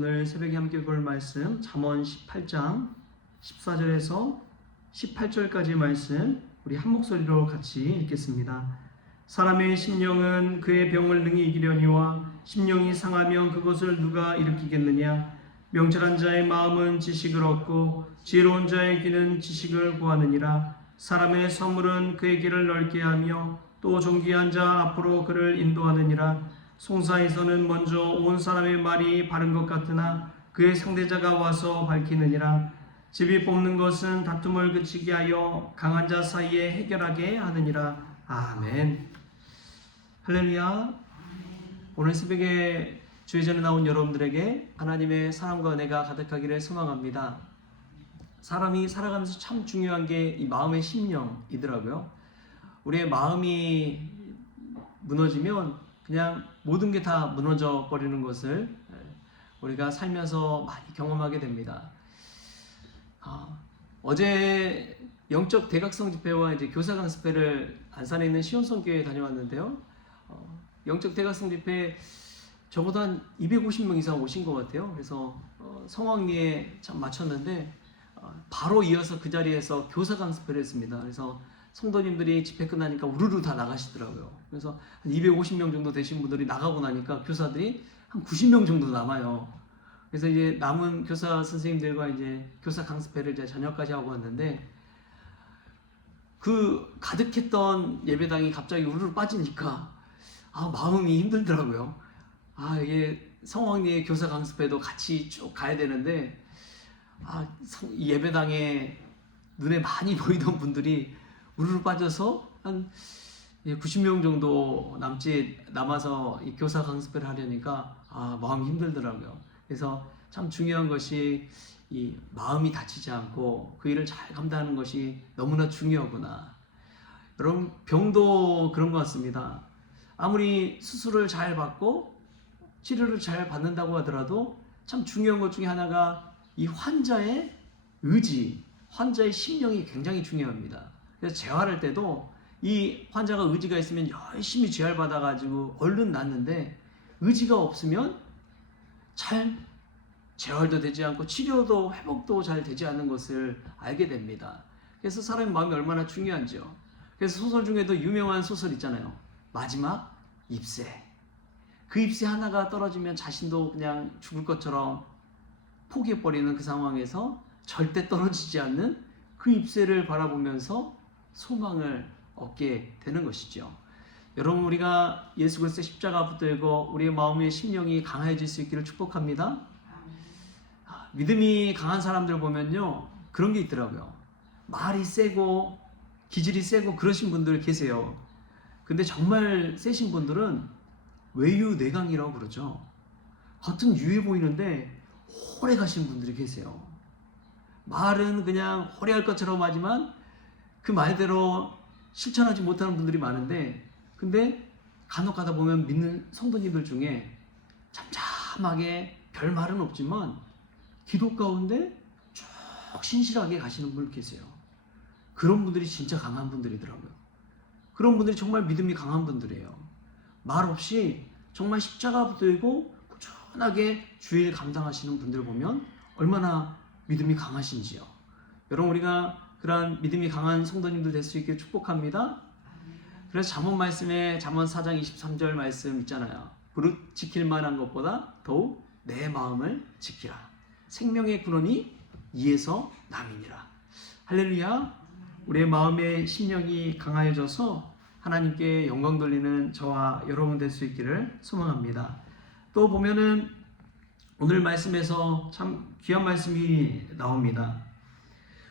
오늘 새벽에 함께 볼 말씀 잠언 18장 14절에서 18절까지의 말씀 우리 한 목소리로 같이 읽겠습니다. 사람의 심령은 그의 병을 능히 이기려니와 심령이 상하면 그것을 누가 일으키겠느냐. 명철한 자의 마음은 지식을 얻고 지혜로운 자의 귀는 지식을 구하느니라. 사람의 선물은 그의 길을 넓게 하며 또 존귀한 자 앞으로 그를 인도하느니라. 송사에서는 먼저 온 사람의 말이 바른 것 같으나 그의 상대자가 와서 밝히느니라. 집이 뽑는 것은 다툼을 그치게 하여 강한 자 사이에 해결하게 하느니라. 아멘. 할렐루야. 오늘 새벽에 주의 전에 나온 여러분들에게 하나님의 사랑과 은혜가 가득하기를 소망합니다. 사람이 살아가면서 참 중요한 게 이 마음의 심령이더라고요. 우리의 마음이 무너지면 그냥 모든 게 다 무너져 버리는 것을 우리가 살면서 많이 경험하게 됩니다. 어제 영적 대각성 집회와 이제 교사 강습회를 안산에 있는 시온성교회에 다녀왔는데요. 영적 대각성 집회 저보다 한 250명 이상 오신 것 같아요. 그래서 성황리에 참 마쳤는데 바로 이어서 그 자리에서 교사 강습회를 했습니다. 그래서 성도님들이 집회 끝나니까 우르르 다 나가시더라고요. 그래서 한 250명 정도 되신 분들이 나가고 나니까 교사들이 한 90명 정도 남아요. 그래서 이제 남은 교사 선생님들과 이제 교사 강습회를 이제 저녁까지 하고 왔는데 그 가득했던 예배당이 갑자기 우르르 빠지니까 마음이 힘들더라고요. 이게 성황리의 교사 강습회도 같이 쭉 가야 되는데 이 예배당에 눈에 많이 보이던 분들이 우르르 빠져서 한 90명 정도 남아서 이 교사 강습회를 하려니까 마음이 힘들더라고요. 그래서 참 중요한 것이 이 마음이 다치지 않고 그 일을 잘 감당하는 것이 너무나 중요하구나. 여러분 병도 그런 것 같습니다. 아무리 수술을 잘 받고 치료를 잘 받는다고 하더라도 참 중요한 것 중에 하나가 이 환자의 의지, 환자의 심령이 굉장히 중요합니다. 그래서 재활할 때도 이 환자가 의지가 있으면 열심히 재활받아가지고 얼른 낫는데 의지가 없으면 잘 재활도 되지 않고 치료도 회복도 잘 되지 않는 것을 알게 됩니다. 그래서 사람의 마음이 얼마나 중요한지요. 그래서 소설 중에도 유명한 소설 있잖아요. 마지막 잎새. 그 잎새 하나가 떨어지면 자신도 그냥 죽을 것처럼 포기해버리는 그 상황에서 절대 떨어지지 않는 그 잎새를 바라보면서 소망을 얻게 되는 것이죠. 여러분 우리가 예수 그리스도의 십자가 붙들고 우리의 마음의 심령이 강해질 수 있기를 축복합니다. 믿음이 강한 사람들 보면요 그런 게 있더라고요. 말이 세고 기질이 세고 그러신 분들 계세요. 근데 정말 세신 분들은 외유내강이라고 그러죠. 겉은 유해 보이는데 오래 가신 분들이 계세요. 말은 그냥 호래할 것처럼 하지만 그 말대로 실천하지 못하는 분들이 많은데 근데 간혹 가다 보면 믿는 성도님들 중에 잠잠하게 별 말은 없지만 기도 가운데 쭉 신실하게 가시는 분들 계세요. 그런 분들이 진짜 강한 분들이더라고요. 그런 분들이 정말 믿음이 강한 분들이에요. 말 없이 정말 십자가 붙들고 꾸준하게 주일 감당하시는 분들 보면 얼마나 믿음이 강하신지요. 여러분 우리가 그러한 믿음이 강한 성도님들 될 수 있기를 축복합니다. 그래서 잠언 말씀에 잠언 4장 23절 말씀 있잖아요. 무릇 지킬 만한 것보다 더욱 내 마음을 지키라. 생명의 근원이 이에서 남이니라. 할렐루야. 우리의 마음의 심령이 강하여져서 하나님께 영광 돌리는 저와 여러분 될 수 있기를 소망합니다. 또 보면은 오늘 말씀에서 참 귀한 말씀이 나옵니다.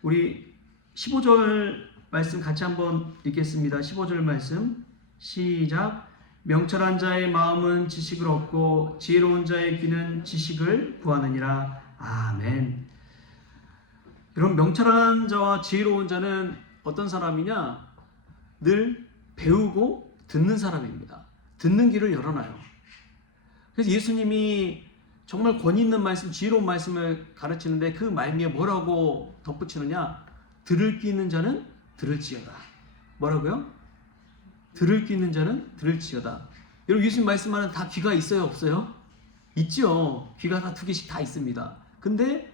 우리 15절 말씀 같이 한번 읽겠습니다. 15절 말씀 시작. 명철한 자의 마음은 지식을 얻고 지혜로운 자의 귀는 지식을 구하느니라. 아멘. 여러분 명철한 자와 지혜로운 자는 어떤 사람이냐? 늘 배우고 듣는 사람입니다. 듣는 귀를 열어놔요. 그래서 예수님이 정말 권위 있는 말씀, 지혜로운 말씀을 가르치는데 그 말미에 뭐라고 덧붙이느냐? 들을 귀 있는 자는 들을지어다. 뭐라고요? 들을 귀 있는 자는 들을지어다. 여러분 예수님 말씀하는 다 귀가 있어요? 없어요? 있죠. 귀가 다 두 개씩 다 있습니다. 근데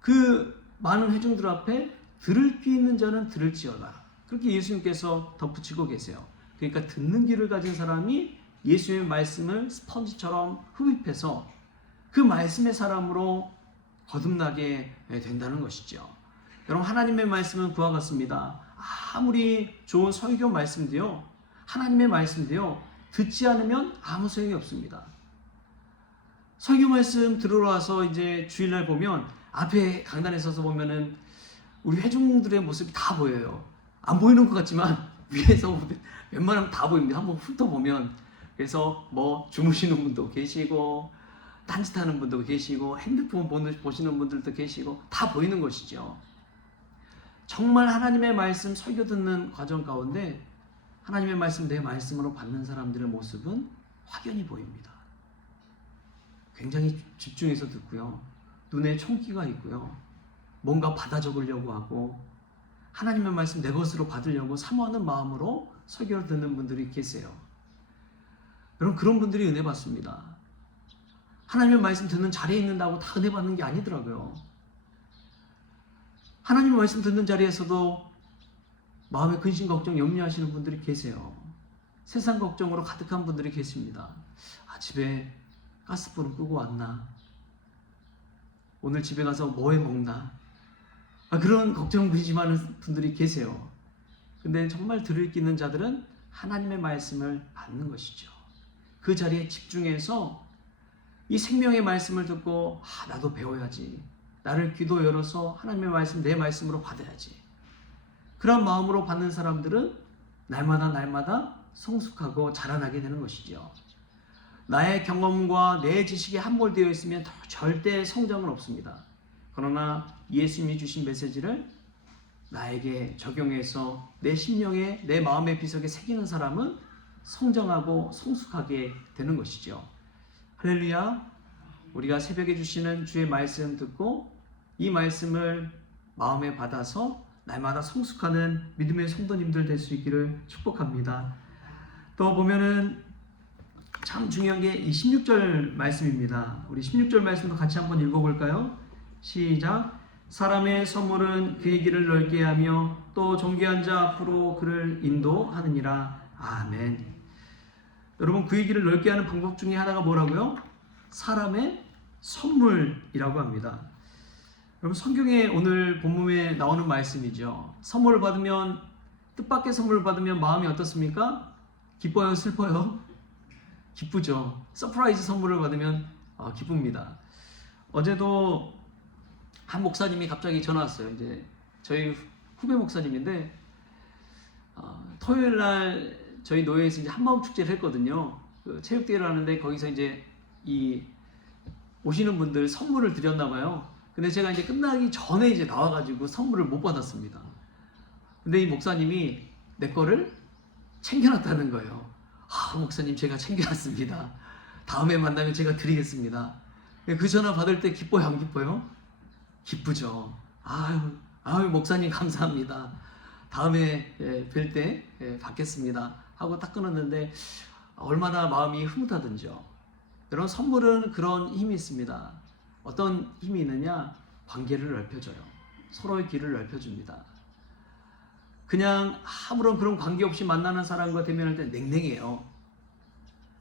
그 많은 회중들 앞에 들을 귀 있는 자는 들을지어다. 그렇게 예수님께서 덧붙이고 계세요. 그러니까 듣는 귀를 가진 사람이 예수님의 말씀을 스펀지처럼 흡입해서 그 말씀의 사람으로 거듭나게 된다는 것이죠. 여러분, 하나님의 말씀은 그와 같습니다. 아무리 좋은 설교 말씀도요, 하나님의 말씀도요, 듣지 않으면 아무 소용이 없습니다. 설교 말씀 들으러 와서 이제 주일날 보면 앞에 강단에 서서 보면은 우리 회중들의 모습이 다 보여요. 안 보이는 것 같지만 위에서 웬만하면 다 보입니다. 한번 훑어보면. 그래서 뭐 주무시는 분도 계시고 딴짓하는 분도 계시고 핸드폰 보시는 분들도 계시고 다 보이는 것이죠. 정말 하나님의 말씀 설교 듣는 과정 가운데 하나님의 말씀 내 말씀으로 받는 사람들의 모습은 확연히 보입니다. 굉장히 집중해서 듣고요. 눈에 총기가 있고요. 뭔가 받아 적으려고 하고 하나님의 말씀 내 것으로 받으려고 사모하는 마음으로 설교를 듣는 분들이 계세요. 여러분, 그런 분들이 은혜 받습니다. 하나님의 말씀 듣는 자리에 있는다고 다 은혜 받는 게 아니더라고요. 하나님의 말씀 듣는 자리에서도 마음에 근심 걱정 염려하시는 분들이 계세요. 세상 걱정으로 가득한 분들이 계십니다. 집에 가스불은 끄고 왔나? 오늘 집에 가서 뭐 해 먹나? 그런 걱정 근심하는 분들이 계세요. 근데 정말 들을 기 있는 자들은 하나님의 말씀을 받는 것이죠. 그 자리에 집중해서 이 생명의 말씀을 듣고 나도 배워야지. 나를 귀도 열어서 하나님의 말씀 내 말씀으로 받아야지. 그런 마음으로 받는 사람들은 날마다 성숙하고 자라나게 되는 것이죠. 나의 경험과 내 지식이 함몰되어 있으면 절대 성장은 없습니다. 그러나 예수님이 주신 메시지를 나에게 적용해서 내 심령에 내 마음의 비석에 새기는 사람은 성장하고 성숙하게 되는 것이죠. 할렐루야. 우리가 새벽에 주시는 주의 말씀 듣고 이 말씀을 마음에 받아서 날마다 성숙하는 믿음의 성도님들 될 수 있기를 축복합니다. 또 보면은 참 중요한 게 이 16절 말씀입니다. 우리 16절 말씀도 같이 한번 읽어볼까요? 시작. 사람의 선물은 그의 길을 넓게 하며 또 존귀한 자 앞으로 그를 인도하느니라. 아멘. 여러분, 그의 길을 넓게 하는 방법 중에 하나가 뭐라고요? 사람의 선물이라고 합니다. 여러분, 성경에 오늘 본문에 나오는 말씀이죠. 선물을 받으면, 뜻밖의 선물을 받으면 마음이 어떻습니까? 기뻐요? 슬퍼요? 기쁘죠. 서프라이즈 선물을 받으면 기쁩니다. 어제도 한 목사님이 갑자기 전화 왔어요. 이제 저희 후배 목사님인데 토요일 날 저희 노예에서 이제 한마음 축제를 했거든요. 그 체육대회를 하는데 거기서 이제 이 오시는 분들 선물을 드렸나 봐요. 근데 제가 이제 끝나기 전에 이제 나와가지고 선물을 못 받았습니다. 근데 이 목사님이 내 거를 챙겨놨다는 거예요. 목사님, 제가 챙겨놨습니다. 다음에 만나면 제가 드리겠습니다. 그 전화 받을 때 기뻐요, 안 기뻐요? 기쁘죠. 아유, 목사님 감사합니다. 다음에 뵐 때 받겠습니다 하고 딱 끊었는데 얼마나 마음이 흐뭇하든지요. 여러분, 선물은 그런 힘이 있습니다. 어떤 힘이 있느냐? 관계를 넓혀줘요. 서로의 길을 넓혀줍니다. 그냥 아무런 그런 관계 없이 만나는 사람과 대면할 때 냉랭해요.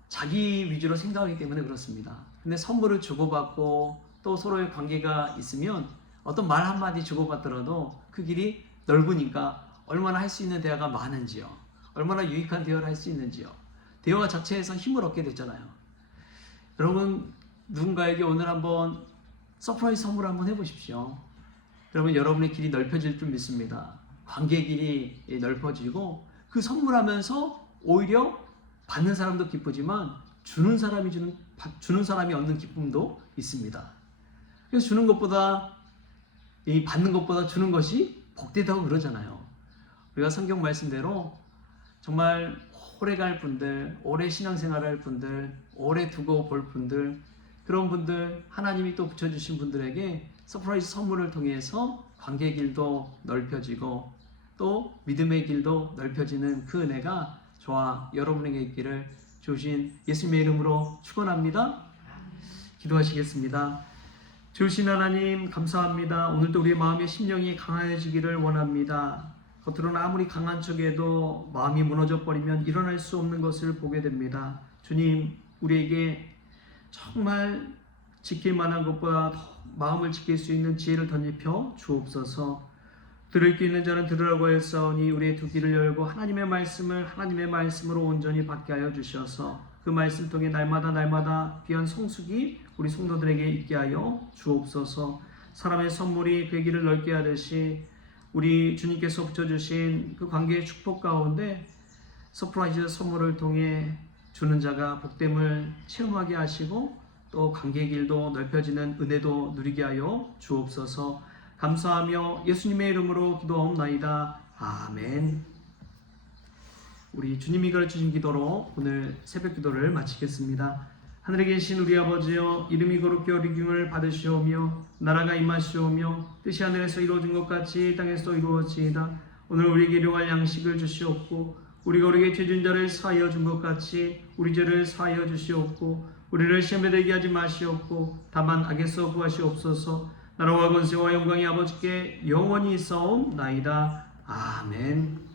자기 위주로 생각하기 때문에 그렇습니다. 근데 선물을 주고받고 또 서로의 관계가 있으면 어떤 말 한마디 주고받더라도 그 길이 넓으니까 얼마나 할 수 있는 대화가 많은지요. 얼마나 유익한 대화를 할 수 있는지요. 대화 자체에서 힘을 얻게 됐잖아요. 여러분, 누군가에게 오늘 한번 서프라이즈 선물 한번 해보십시오. 그러면 여러분의 길이 넓혀질 줄 믿습니다. 관계 길이 넓어지고 그 선물하면서 오히려 받는 사람도 기쁘지만 주는 사람이 얻는 기쁨도 있습니다. 그래서 주는 것보다 이 받는 것보다 주는 것이 복되다고 그러잖아요. 우리가 성경 말씀대로 정말 오래 갈 분들, 오래 신앙생활할 분들, 오래 두고 볼 분들, 그런 분들 하나님이 또 붙여주신 분들에게 서프라이즈 선물을 통해서 관계의 길도 넓혀지고 또 믿음의 길도 넓혀지는 그 은혜가 저와 여러분에게 있기를 주신 예수님의 이름으로 축원합니다. 기도하시겠습니다. 주신 하나님 감사합니다. 오늘도 우리의 마음의 심령이 강해지기를 원합니다. 겉으로는 아무리 강한 척에도 마음이 무너져 버리면 일어날 수 없는 것을 보게 됩니다. 주님, 우리에게 정말 지킬 만한 것보다 더 마음을 지킬 수 있는 지혜를 덧입혀 주옵소서. 들을 귀 있는 자는 들으라고 했사오니 우리의 두 귀를 열고 하나님의 말씀을 하나님의 말씀으로 온전히 받게 하여 주셔서 그 말씀 통해 날마다 귀한 성숙이 우리 성도들에게 있게 하여 주옵소서. 사람의 선물이 그 길을 넓게 하듯이 우리 주님께서 붙여주신 그 관계의 축복 가운데 서프라이즈 선물을 통해 주는 자가 복됨을 체험하게 하시고 또 관계의 길도 넓혀지는 은혜도 누리게 하여 주옵소서. 감사하며 예수님의 이름으로 기도하옵나이다. 아멘. 우리 주님이 가르치신 기도로 오늘 새벽 기도를 마치겠습니다. 하늘에 계신 우리 아버지여, 이름이 거룩히 여김을 받으시오며 나라가 임하시오며 뜻이 하늘에서 이루어진 것 같이 땅에서도 이루어지이다. 오늘 우리에게 일용할 양식을 주시옵고 우리가 우리에게 죄진 자를 사하여 준 것 같이 우리 죄를 사하여 주시옵고 우리를 시험에 들게 하지 마시옵고 다만 악에서 구하시옵소서. 나라와 권세와 영광이 아버지께 영원히 있사옵나이다. 아멘.